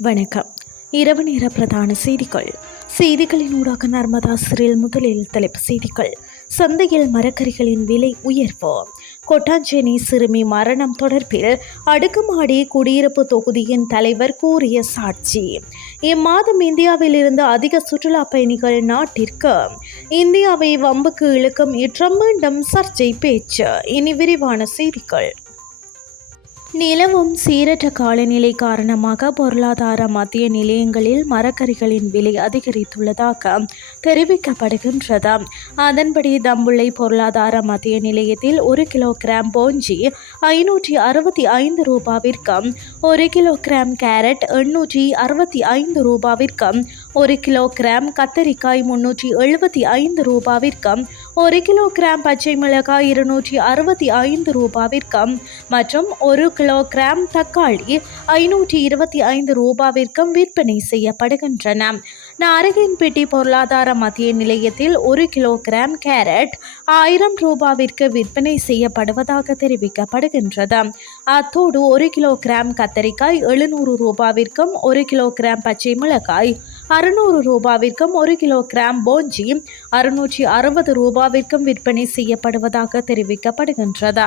வணக்கம். இரவு நேர பிரதான செய்திகள். செய்திகளின் ஊடாக நர்மதா சிறில் முதலில் தலைப்பு செய்திகள். சந்தையில் மரக்கறிகளின் விலை உயர்வு. கொட்டாஞ்சேனி சிறுமி மரணம் தொடர்பில் அடுக்குமாடி குடியிருப்பு தொகுதியின் தலைவர் கூறிய சாட்சி. இம்மாதம் இந்தியாவிலிருந்து அதிக சுற்றுலா பயணிகள் நாட்டிற்கு. இந்தியாவை வம்புக்கு இழுக்கும் இற்றம் மீண்டும் சர்ச்சை பேச்சு. இனி விரிவான செய்திகள். நிலவும் சீரற்ற காலநிலை காரணமாக பொருளாதார மத்திய நிலையங்களில் மரக்கறிகளின் விலை அதிகரித்துள்ளதாக தெரிவிக்கப்படுகின்றது. அதன்படி தம்புள்ளை பொருளாதார மத்திய நிலையத்தில் ஒரு கிலோகிராம் போஞ்சி ஐநூற்றி அறுபத்தி ஐந்து ரூபாவிற்கும் ஒரு கிலோகிராம் கேரட் எண்ணூற்றி அறுபத்தி ஐந்து ரூபாவிற்கும் ஒரு கிலோகிராம் கத்தரிக்காய் முன்னூற்றி எழுபத்தி ஐந்து ரூபாவிற்கும் ஒரு கிலோகிராம் பச்சை மிளகாய் இருநூற்றி அறுபத்தி ஐந்து ரூபாவிற்கும் மற்றும் ஒரு கிலோகிராம் தக்காளி ஐநூற்றி இருபத்தி ஐந்து ரூபாவிற்கும் விற்பனை செய்யப்படுகின்றன. நாரகன்பேட்டை பொருளாதார மத்திய நிலையத்தில் ஒரு கிலோகிராம் கேரட் ஆயிரம் ரூபாவிற்கு விற்பனை செய்யப்படுவதாக தெரிவிக்கப்படுகின்றது. அத்தோடு ஒரு கிலோகிராம் கத்தரிக்காய் எழுநூறு ரூபாவிற்கும் ஒரு கிலோகிராம் பச்சை மிளகாய் அறுநூறு ரூபாவிற்கும் ஒரு கிலோகிராம் போஞ்சி அறுநூற்றி அறுபது ரூபாவிற்கும் விற்பனை செய்யப்படுவதாக தெரிவிக்கப்படுகின்றது.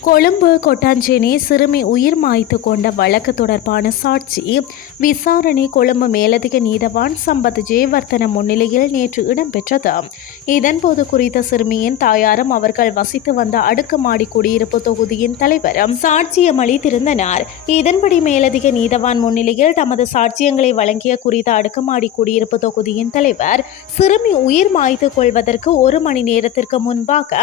கொழும்பு கொட்டாஞ்சேனி சிறுமி உயிர் மாய்த்து கொண்ட வழக்கு தொடர்பான சாட்சி விசாரணை கொழும்பு மேலதிக நீதவான் சம்பத் ஜெயவர்த்தன முன்னிலையில் நேற்று இடம்பெற்றது. இதன்போது குறித்த சிறுமியின் தாயாரும் அவர்கள் வசித்து வந்த அடுக்குமாடி குடியிருப்பு தொகுதியின் தலைவரும் சாட்சியம் அளித்திருந்தனர். இதன்படி மேலதிக நீதவான் முன்னிலையில் தமது சாட்சியங்களை வழங்கிய குறித்த அடுக்குமாடி குடியிருப்பு தொகுதியின் தலைவர் சிறுமி உயிர் மாய்த்து கொள்வதற்கு ஒரு மணி நேரத்திற்கு முன்பாக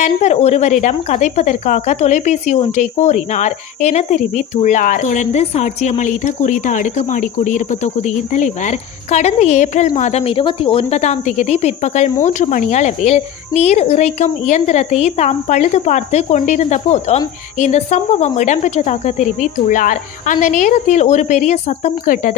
நண்பர் ஒருவரிடம் கதைப்பதற்காக தொலைபேசி ஒன்றை கோரினார் என தெரிவித்துள்ளார். தொடர்ந்து சாட்சியம் அளித்த குறித்த அடுக்குமாடி குடியிருப்பு தொகுதியின் தலைவர் கடந்த ஏப்ரல் மாதம் இருபத்தி ஒன்பதாம் தேதி பிற்பகல் மூன்று மணி அளவில் நீர் இறைக்கும் இயந்திரத்தை தாம் பழுது பார்த்து கொண்டிருந்த போதும் இந்த சம்பவம் இடம்பெற்றதாக தெரிவித்துள்ளார். அந்த நேரத்தில் ஒரு பெரிய சத்தம் கேட்டது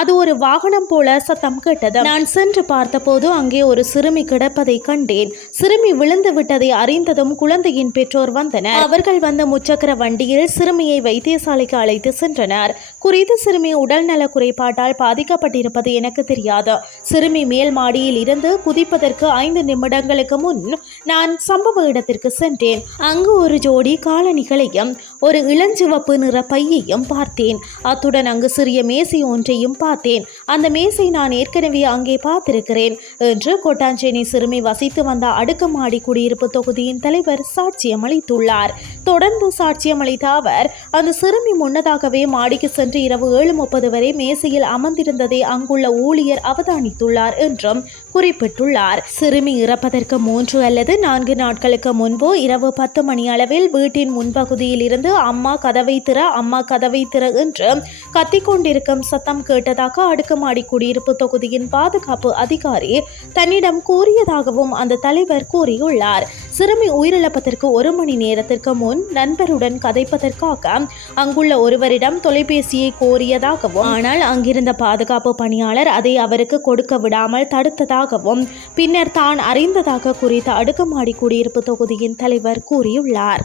அது ஒரு வாகனம் போல சத்தம் கேட்டது நான் சென்று பார்த்தபோது அங்கே ஒரு சிறுமி கிடப்பதை கண்டேன். சிறுமி விழுந்து விட்டதை அறிந்ததும் குழந்தையின் பெற்றோர் வந்தனர். அவர் அவர்கள் வந்த முச்சக்கர வண்டியில் சிறுமியை வைத்தியசாலைக்கு அழைத்து சென்றனர். குறித்த சிறுமி உடல்நல குறைபாட்டால் பாதிக்கப்பட்டிருப்பது எனக்கு தெரியாது. சிறுமி மேல் மாடியில் இருந்து குதிப்பதற்கு ஐந்து நிமிடங்களுக்கு முன் நான் சம்பவ இடத்திற்கு சென்றேன். அங்கு ஒரு ஜோடி காலணிகளையும் ஒரு இளஞ்சிவப்பு நிற பையையும் பார்த்தேன். அத்துடன் அங்கு சிறிய மேசை ஒன்றையும் பார்த்தேன். அந்த மேசை நான் ஏற்கனவே அங்கே பார்த்திருக்கிறேன் என்று கொட்டாஞ்சேனி சிறுமி வசித்து வந்த அடுக்குமாடி குடியிருப்பு தொகுதியின் தலைவர் சாட்சியம் அளித்துள்ளார். தொடர்ந்து சாட்சியம் அளித்த அவர் அந்த சிறுமி முன்னதாகவே மாடிக்கு சென்று இரவு ஏழு முப்பது வரை மேசையில் அமர்ந்திருந்ததை அங்குள்ள ஊழியர் அவதானித்துள்ளார் என்றும் குறிப்பிட்டுள்ளார். சிறுமி இறப்பதற்கு மூன்று அல்லது நான்கு நாட்களுக்கு முன்பு இரவு பத்து மணி அளவில் வீட்டின் முன்பகுதியில் இருந்து அம்மா கதவை திற அம்மா கதவை திற என்று கத்திக்கொண்டிருக்கும் சத்தம் கேட்டதாக அடுக்குமாடி குடியிருப்பு தொகுதியின் பாதுகாப்பு அதிகாரி தன்னிடம் கூறியதாகவும் அந்த தலைவர் கூறியுள்ளார். சிறுமி உயிரிழப்பதற்கு ஒரு மணி நேரத்திற்கு முன் நண்பருடன் கதைப்பதற்காக அங்குள்ள ஒருவரிடம் தொலைபேசியை கோரியதாகவும் ஆனால் அங்கிருந்த பாதுகாப்பு பணியாளர் அதை அவருக்கு கொடுக்க விடாமல் தடுத்ததாகவும் பின்னர் தான் அறிந்ததாக குறித்த அடுக்குமாடி குடியிருப்பு தொகுதியின் தலைவர் கூறியுள்ளார்.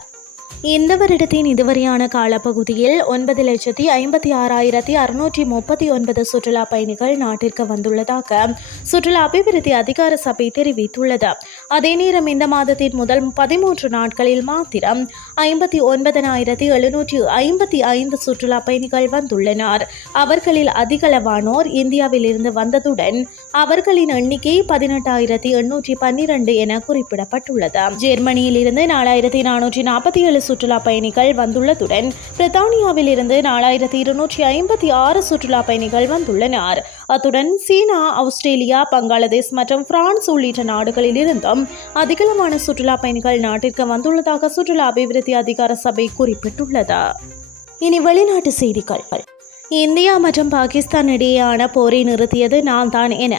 இந்த வருடத்தின் இதுவரையான காலப்பகுதியில் ஒன்பது லட்சத்தி ஐம்பத்தி ஆறாயிரத்தி அறுநூற்றி முப்பத்தி ஒன்பது சுற்றுலா பயணிகள் நாட்டிற்கு வந்துள்ளதாக சுற்றுலா அபிவிருத்தி அதிகார சபை தெரிவித்துள்ளது. அதே நேரம் இந்த மாதத்தின் முதல் பதிமூன்று நாட்களில் மாத்திரம் ஐம்பத்தி ஒன்பதனாயிரத்தி எழுநூற்றி ஐம்பத்தி ஐந்து சுற்றுலா பயணிகள் வந்துள்ளனர். அவர்களில் அதிகளவானோர் இந்தியாவில் இருந்து வந்ததுடன் அவர்களின் எண்ணிக்கை பதினெட்டாயிரத்தி எண்ணூற்றி பன்னிரண்டு என குறிப்பிடப்பட்டுள்ளது. ஜெர்மனியில் இருந்து நாலாயிரத்தி நானூற்றி நாற்பத்தி ஏழு சுற்றுலா பயணிகள் வந்துள்ளதுடன் பிரித்தானியாவில் இருந்து நாலாயிரத்தி இருநூற்றி ஐம்பத்தி ஆறு சுற்றுலா பயணிகள் வந்துள்ளனர். அத்துடன் சீனா ஆஸ்திரேலியா பங்களாதேஷ் மற்றும் பிரான்ஸ் உள்ளிட்ட நாடுகளில் இருந்தும் அதிகளவான சுற்றுலா பயணிகள் நாட்டிற்கு வந்துள்ளதாக சுற்றுலா அபிவிருத்தி அதிகார சபை குறிப்பிட்டுள்ளது. இனி வெளிநாட்டு செய்திகள். இந்தியா மற்றும் பாகிஸ்தான் இடையேயான போரை நிறுத்தியது நான் தான் என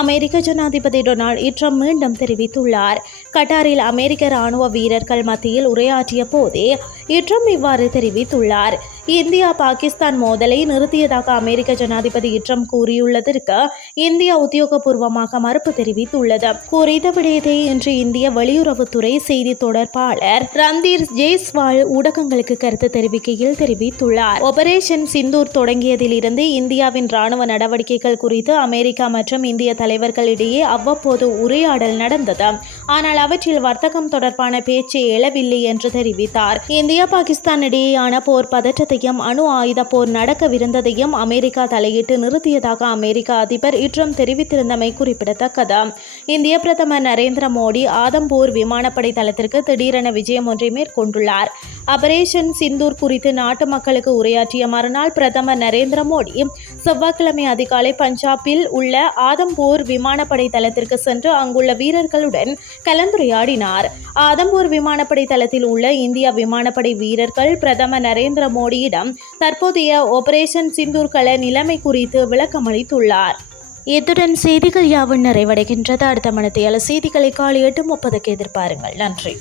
அமெரிக்க ஜனாதிபதி டொனால்ட் ட்ரம்ப் மீண்டும் தெரிவித்துள்ளார். கட்டாரில் அமெரிக்க ராணுவ வீரர்கள் மத்தியில் உரையாற்றிய போதே ட்ரம்ப் இவ்வாறு தெரிவித்துள்ளார். இந்தியா பாகிஸ்தான் மோதலை நிறுத்தியதாக அமெரிக்க ஜனாதிபதி ட்ரம்ப் கூறியுள்ளதற்கு இந்தியா உத்தியோகபூர்வமாக மறுப்பு தெரிவித்துள்ளது. குறித்த விடயத்தை இன்று இந்திய வெளியுறவுத்துறை செய்தி தொடர்பாளர் ரந்தீர் ஜெய்ஸ்வால் ஊடகங்களுக்கு கருத்து தெரிவிக்கையில் தெரிவித்துள்ளார். ஆபரேஷன் சிந்தூர் தொடங்கியதிலிருந்து இந்தியாவின் ராணுவ நடவடிக்கைகள் குறித்து அமெரிக்கா மற்றும் இந்திய தலைவர்களிடையே அவ்வப்போது உரையாடல் நடந்தது. ஆனால் அவற்றில் வர்த்தகம் தொடர்பான பேச்சு எழவில்லை என்று தெரிவித்தார். இந்தியா பாகிஸ்தான் இடையேயான போர் பதற்றத்தையும் அணு ஆயுத போர் நடக்கவிருந்ததையும் அமெரிக்கா தலையிட்டு நிறுத்தியதாக அமெரிக்க அதிபர் இட்ரம் தெரிவித்திருந்தமை குறிப்பிடத்தக்கது. இந்திய பிரதமர் நரேந்திர மோடி ஆதம்பூர் விமானப்படை தளத்திற்கு திடீரென விஜயம் ஒன்றை மேற்கொண்டுள்ளார். ஆபரேஷன் சிந்தூர் குறித்து நாட்டு மக்களுக்கு உரையாற்றிய மறுநாள் பிரதமர் நரேந்திர மோடி செவ்வாய்க்கிழமை அதிகாலை பஞ்சாபில் உள்ள ஆதம்பூர் விமானப்படை தளத்திற்கு சென்று அங்குள்ள வீரர்களுடன் கலந்துரையாடினார். ஆதம்பூர் விமானப்படை தளத்தில் உள்ள இந்திய விமானப்படை வீரர்கள் பிரதமர் நரேந்திர மோடியிடம் தற்போதைய ஆபரேஷன் சிந்தூர் கள நிலைமை குறித்து விளக்கமளித்துள்ளார். இத்துடன் செய்திகள் யாவும் நிறைவடைகின்றது. அடுத்த மனத்தையால் செய்திகளை காலை எட்டு முப்பதுக்கு எதிர்பாருங்கள். நன்றி.